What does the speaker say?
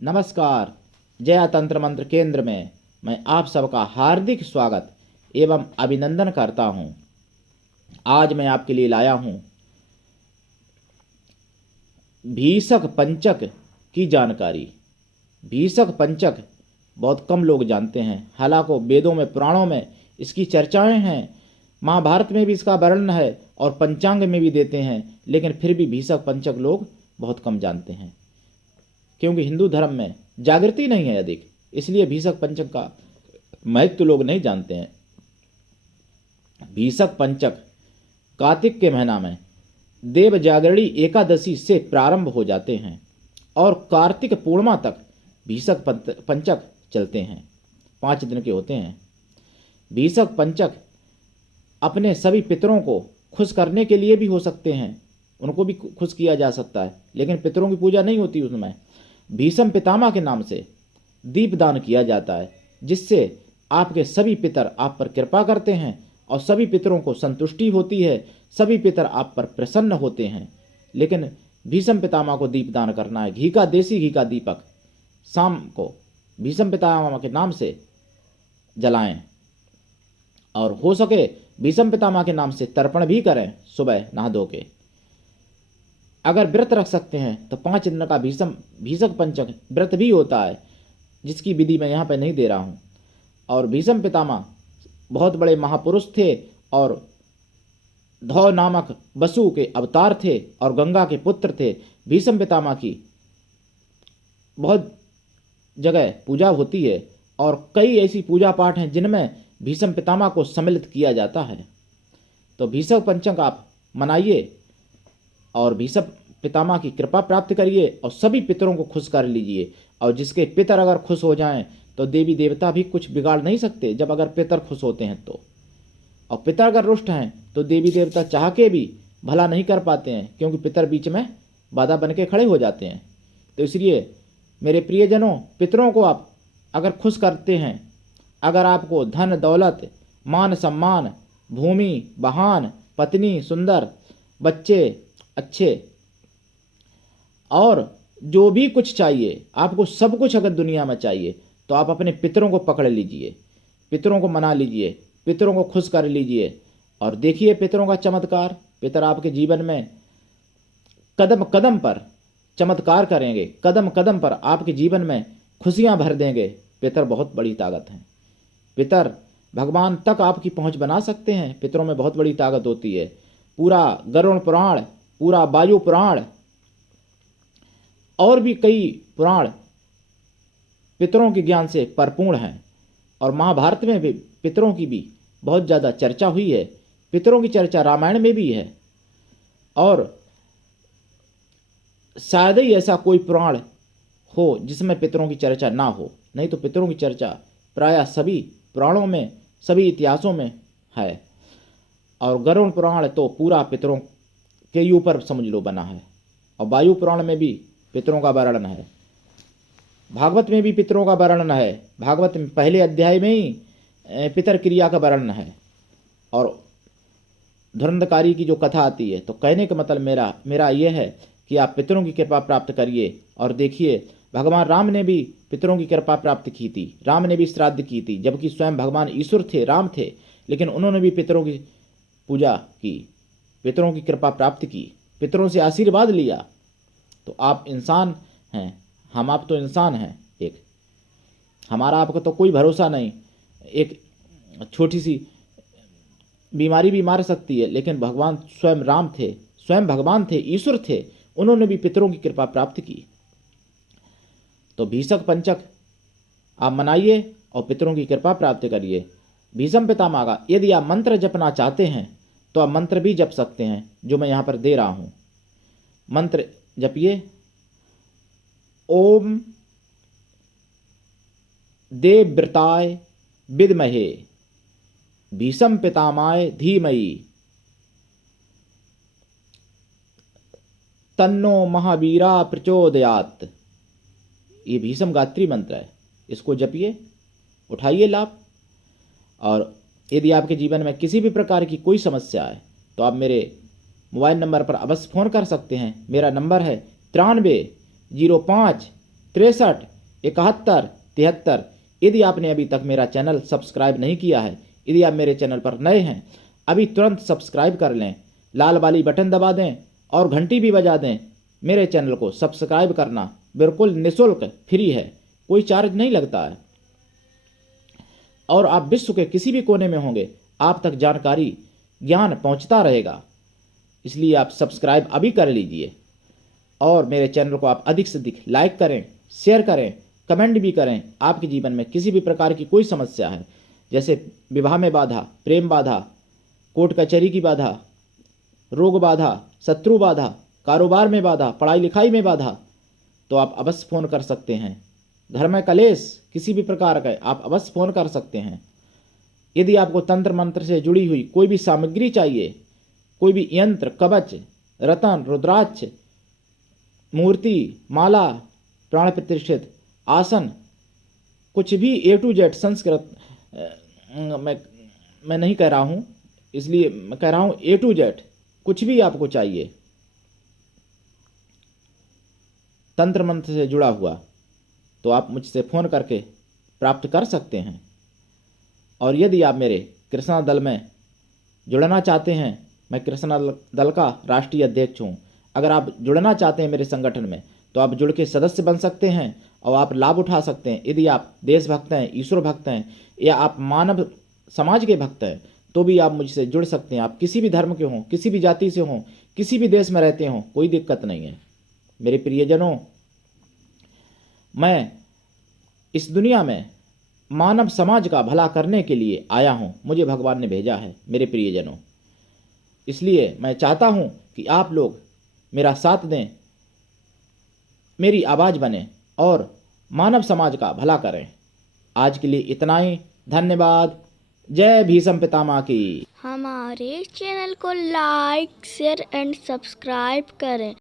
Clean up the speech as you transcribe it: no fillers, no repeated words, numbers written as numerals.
नमस्कार। जया तंत्र मंत्र केंद्र में मैं आप सबका हार्दिक स्वागत एवं अभिनंदन करता हूं। आज मैं आपके लिए लाया हूं भीषक पंचक की जानकारी। भीषक पंचक बहुत कम लोग जानते हैं। हालांकि वेदों में, पुराणों में इसकी चर्चाएं हैं, महाभारत में भी इसका वर्णन है और पंचांग में भी देते हैं, लेकिन फिर भी भीषक पंचक लोग बहुत कम जानते हैं, क्योंकि हिंदू धर्म में जागृति नहीं है अधिक, इसलिए भीषक पंचक का महत्व लोग नहीं जानते हैं। भीषक पंचक कार्तिक के महीना में देव जागरणी एकादशी से प्रारंभ हो जाते हैं और कार्तिक पूर्णिमा तक भीषक पंचक चलते हैं। 5 दिन के होते हैं। भीषक पंचक अपने सभी पितरों को खुश करने के लिए भी हो सकते हैं, उनको भी खुश किया जा सकता है, लेकिन पितरों की पूजा नहीं होती उसमें। भीषम पितामह के नाम से दीपदान किया जाता है, जिससे आपके सभी पितर आप पर कृपा करते हैं और सभी पितरों को संतुष्टि होती है, सभी पितर आप पर प्रसन्न होते हैं। लेकिन भीषम पितामह को दीपदान करना है। घी का, देसी घी का दीपक शाम को भीषम पितामह के नाम से जलाएं और हो सके भीषम पितामह के नाम से तर्पण भी करें सुबह नहा धो के। अगर व्रत रख सकते हैं तो 5 दिन का भीषक पंचक व्रत भी होता है, जिसकी विधि मैं यहाँ पे नहीं दे रहा हूँ। और भीषम पितामह बहुत बड़े महापुरुष थे और धौ नामक वसु के अवतार थे और गंगा के पुत्र थे। भीषम पितामह की बहुत जगह पूजा होती है और कई ऐसी पूजा पाठ हैं जिनमें भीषम पितामह को सम्मिलित किया जाता है। तो भीषक पंचक आप मनाइए और भीषम पितामह की कृपा प्राप्त करिए और सभी पितरों को खुश कर लीजिए। और जिसके पितर अगर खुश हो जाएं तो देवी देवता भी कुछ बिगाड़ नहीं सकते, जब अगर पितर खुश होते हैं तो। और पितर अगर रुष्ट हैं तो देवी देवता चाह के भी भला नहीं कर पाते हैं, क्योंकि पितर बीच में बाधा बन के खड़े हो जाते हैं। तो इसलिए मेरे प्रियजनों, पितरों को आप अगर खुश करते हैं, अगर आपको धन दौलत, मान सम्मान, भूमि, वाहन, पत्नी सुंदर, बच्चे अच्छे और जो भी कुछ चाहिए, आपको सब कुछ अगर दुनिया में चाहिए, तो आप अपने पितरों को पकड़ लीजिए, पितरों को मना लीजिए, पितरों को खुश कर लीजिए और देखिए पितरों का चमत्कार। पितर आपके जीवन में कदम कदम पर चमत्कार करेंगे, कदम कदम पर आपके जीवन में खुशियां भर देंगे। पितर बहुत बड़ी ताकत हैं। पितर भगवान तक आपकी पहुंच बना सकते हैं। पितरों में बहुत बड़ी ताकत होती है। पूरा गरुड़ पुराण, पूरा वायु पुराण और भी कई पुराण पितरों के ज्ञान से परिपूर्ण हैं। और महाभारत में भी पितरों की भी बहुत ज़्यादा चर्चा हुई है। पितरों की चर्चा रामायण में भी है और शायद ही ऐसा कोई पुराण हो जिसमें पितरों की चर्चा ना हो। नहीं तो पितरों की चर्चा प्रायः सभी पुराणों में, सभी इतिहासों में है। और गरुड़ पुराण तो पूरा पितरों के ऊपर समझ लो बना है। और वायु पुराण में भी पितरों का वर्णन है। भागवत में भी पितरों का वर्णन है। भागवत में पहले अध्याय में ही पितर क्रिया का वर्णन है। और धुरंधकारी की जो कथा आती है, तो कहने का मतलब मेरा यह है कि आप पितरों की कृपा प्राप्त करिए। और देखिए भगवान राम ने भी पितरों की कृपा प्राप्त की थी। राम ने भी श्राद्ध की थी, जबकि स्वयं भगवान ईश्वर थे, राम थे, लेकिन उन्होंने भी पितरों की पूजा की, पितरों की कृपा प्राप्त की, पितरों से आशीर्वाद लिया। तो आप इंसान हैं, हम आप तो इंसान हैं। एक हमारा आपका तो कोई भरोसा नहीं। एक छोटी सी बीमारी भी मार सकती है, लेकिन भगवान स्वयं राम थे, स्वयं भगवान थे, ईश्वर थे, उन्होंने भी पितरों की कृपा प्राप्त की। तो भीषक पंचक आप मनाइए और पितरों की कृपा प्राप्त करिए। भीषम पितामह का यदि आप मंत्र जपना चाहते हैं तो आप मंत्र भी जप सकते हैं, जो मैं यहाँ पर दे रहा हूँ। मंत्र जपिए, ओम देवव्रताय विद्महे भीषम पितामहाय धीमहि तन्नो महावीरा प्रचोदयात्। ये भीषम गायत्री मंत्र है, इसको जपिए, उठाइए लाभ। और यदि आपके जीवन में किसी भी प्रकार की कोई समस्या है तो आप मेरे मोबाइल नंबर पर अवश्य फ़ोन कर सकते हैं। मेरा नंबर है 9305 63 71 73। यदि आपने अभी तक मेरा चैनल सब्सक्राइब नहीं किया है, यदि आप मेरे चैनल पर नए हैं, अभी तुरंत सब्सक्राइब कर लें, लाल वाली बटन दबा दें और घंटी भी बजा दें। मेरे चैनल को सब्सक्राइब करना बिल्कुल निःशुल्क फ्री है, कोई चार्ज नहीं लगता है। और आप विश्व के किसी भी कोने में होंगे, आप तक जानकारी ज्ञान पहुंचता रहेगा। इसलिए आप सब्सक्राइब अभी कर लीजिए और मेरे चैनल को आप अधिक से अधिक लाइक करें, शेयर करें, कमेंट भी करें। आपके जीवन में किसी भी प्रकार की कोई समस्या है, जैसे विवाह में बाधा, प्रेम बाधा, कोर्ट कचहरी की बाधा, रोग बाधा, शत्रु बाधा, कारोबार में बाधा, पढ़ाई लिखाई में बाधा, तो आप अवश्य फ़ोन कर सकते हैं। घर में कलेश किसी भी प्रकार का, आप अवश्य फ़ोन कर सकते हैं। यदि आपको तंत्र मंत्र से जुड़ी हुई कोई भी सामग्री चाहिए, कोई भी यंत्र, कवच, रतन, रुद्राक्ष, मूर्ति, माला, प्राण प्रतिष्ठित, आसन, कुछ भी A to Z संस्कृत, मैं नहीं कह रहा हूँ, इसलिए मैं कह रहा हूँ A to Z, कुछ भी आपको चाहिए तंत्र मंत्र से जुड़ा हुआ, तो आप मुझसे फ़ोन करके प्राप्त कर सकते हैं। और यदि आप मेरे कृष्णा दल में जुड़ना चाहते हैं, मैं कृष्णा दल का राष्ट्रीय अध्यक्ष हूँ। अगर आप जुड़ना चाहते हैं मेरे संगठन में, तो आप जुड़ के सदस्य बन सकते हैं और आप लाभ उठा सकते हैं। यदि आप देशभक्त हैं, ईश्वर भक्त हैं, या आप मानव समाज के भक्त हैं, तो भी आप मुझसे जुड़ सकते हैं। आप किसी भी धर्म के हों, किसी भी जाति से हों, किसी भी देश में रहते हों, कोई दिक्कत नहीं है। मेरे प्रियजनों, मैं इस दुनिया में मानव समाज का भला करने के लिए आया हूँ, मुझे भगवान ने भेजा है मेरे प्रियजनों। इसलिए मैं चाहता हूँ कि आप लोग मेरा साथ दें, मेरी आवाज़ बने और मानव समाज का भला करें। आज के लिए इतना ही, धन्यवाद। जय भीष्म पितामह की। हमारे चैनल को लाइक, शेयर एंड सब्सक्राइब करें।